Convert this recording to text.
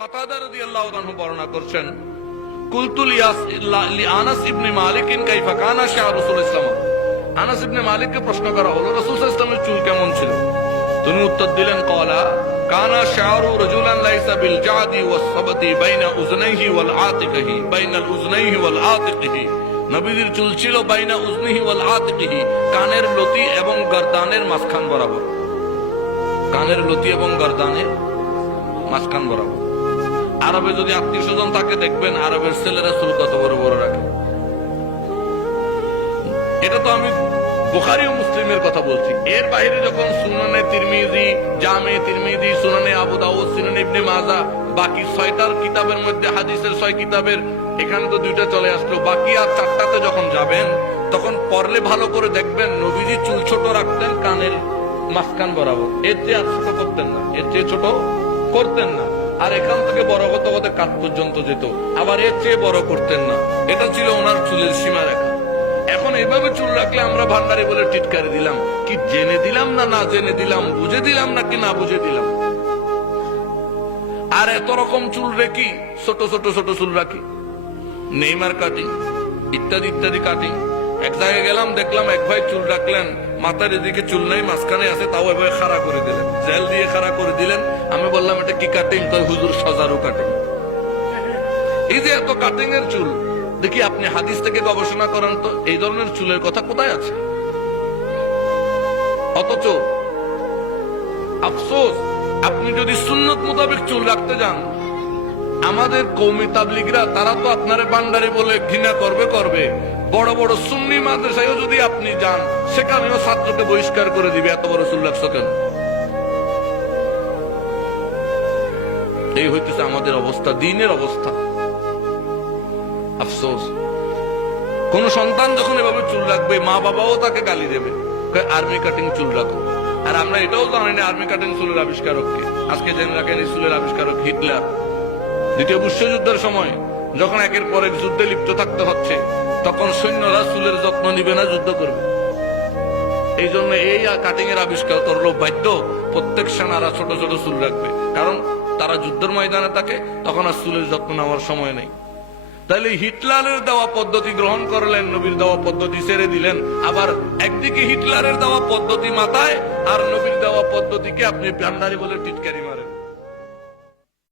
কাতাদা রাদিয়াল্লাহু আনহু বর্ণনা করছেন, কুলতু লি আনাস ইবনে মালিক কাইফা কানা শা'র রাসূলুল্লাহ সাল্লাল্লাহু আলাইহি ওয়াসাল্লাম। আনাস ইবনে মালিককে প্রশ্ন করা হলো, রাসূল সাল্লাল্লাহু আলাইহি ওয়াসাল্লামের চুল কেমন ছিল? তিনি উত্তর দিলেন, ক্বালা কানা শা'রু রাজুলান লাইসা বিল জাদি ওয়াস সাবতি বাইনা উযনাইহি ওয়াল আতিকিহি বাইনাল উযনাইহি ওয়াল আতিকিহি। নবীজির চুল ছিল বাইনা উযনিহি ওয়াল আতিকিহি, কানের লতি এবং গর্দানের মাঝখান বরাবর। কানের লতি এবং গর্দানের মাঝখান বরাবর। আরবে যদি আত্মীয় স্বজন থাকে দেখবেন আরবের ছেলেরা চুল কত বড় বড় রাখে। এটা তো আমি বুখারী ও মুসলিমের কথা বলছি। এর বাইরে যখন সুনানে তিরমিজি, জামে তিরমিজি, সুনানে আবু দাউদ, সুনানে ইবনে মাজাহ, বাকি 6টার কিতাবের মধ্যে হাদিসের 6 কিতাবের এখানে তো 2টা চলে আসলো, বাকি আর 4টাতে যখন যাবেন তখন পড়লে ভালো করে দেখবেন নবীজি চুল ছোট রাখতেন কানের মাঝখান বরাবর। এর চেয়ে আর ছোট করতেন না, এর চেয়ে ছোট করতেন না। আর এখান থেকে বড় হতে হতে কাঠ পর্যন্ত যেত, আবার এর চেয়ে বড় করতেন না। এটা ছিল ওনার চুলের সীমারেখা। এখন এইভাবে চুল রাখলে আমরা ভান্ডারি বলে টিটকারি দিলাম, কি জেনে দিলাম না না জেনে দিলাম, বুঝে দিলাম নাকি না বুঝে দিলাম। আর এত রকম চুল রেখি, ছোট ছোট ছোট চুল রাখি, নেইমার কাটিং ইত্যাদি ইত্যাদি কাটিং। এক জায়গায় গেলাম, দেখলাম এক ভাই চুল রাখলেন, মাথার এদিকে চুল নাই, মাঝখানে আছে, তাও এভাবে খাড়া করে দিলেন, জেল দিয়ে খাড়া করে দিলেন। আমি বললাম এটা কি কাটিং? কয় হুজুর সজারু কাটিং। এই যে এত কাটিং এর চুল, দেখি আপনি হাদিস থেকে গবেষণা করেন তো এই ধরনের চুলের কথা কোথায় আছে? অথচ আফসোস, আপনি যদি সুন্নত মোতাবেক চুল রাখতে যান, আমাদের কওমি তাবলিগরা তারা তো আপনারে বান্ডারি বলে ঘৃণা করবে। বড় বড় সুন্নি মাদ্রাসায়ও যদি আপনি যান, সেখানেও ছাত্রকে বহিষ্কার করে দিবে, এত বড় চুল রাখছো কেন? এই হইতেছে আমাদের অবস্থা, দ্বীনের অবস্থা। আফসোস, কোন সন্তান যখন এভাবে চুল রাখবে, মা বাবাও তাকে গালি দেবে, আর্মি কাটিং চুল রাখো। আর আমরা এটাও জানি না আর্মি কাটিং চুলের আবিষ্কারক কে। আজকে জেনে রাখেন এই চুলের আবিষ্কারক হিটলার। দ্বিতীয় বিশ্বযুদ্ধের সময় যখন একের পর এক যুদ্ধে লিপ্ত থাকতে হচ্ছে, তখন সৈন্যরা চুলের যত্ন নিবে না, যুদ্ধ করবে। এই জন্য এই কাটিং এর আবিষ্কার করলো, বাধ্য প্রত্যেক সেনারা ছোট ছোট চুল রাখবে, কারণ তারা যুদ্ধের ময়দানে থাকে, তখন আর চুলের যত্ন নেওয়ার সময় নেই। তাহলে হিটলারের দেওয়া পদ্ধতি গ্রহণ করলেন, নবীর দেওয়া পদ্ধতি ছেড়ে দিলেন। আবার একদিকে হিটলারের দেওয়া পদ্ধতি মাথায়, আর নবীর দেওয়া পদ্ধতিকে আপনি ভান্ডারি বলে টিটকারি মারেন।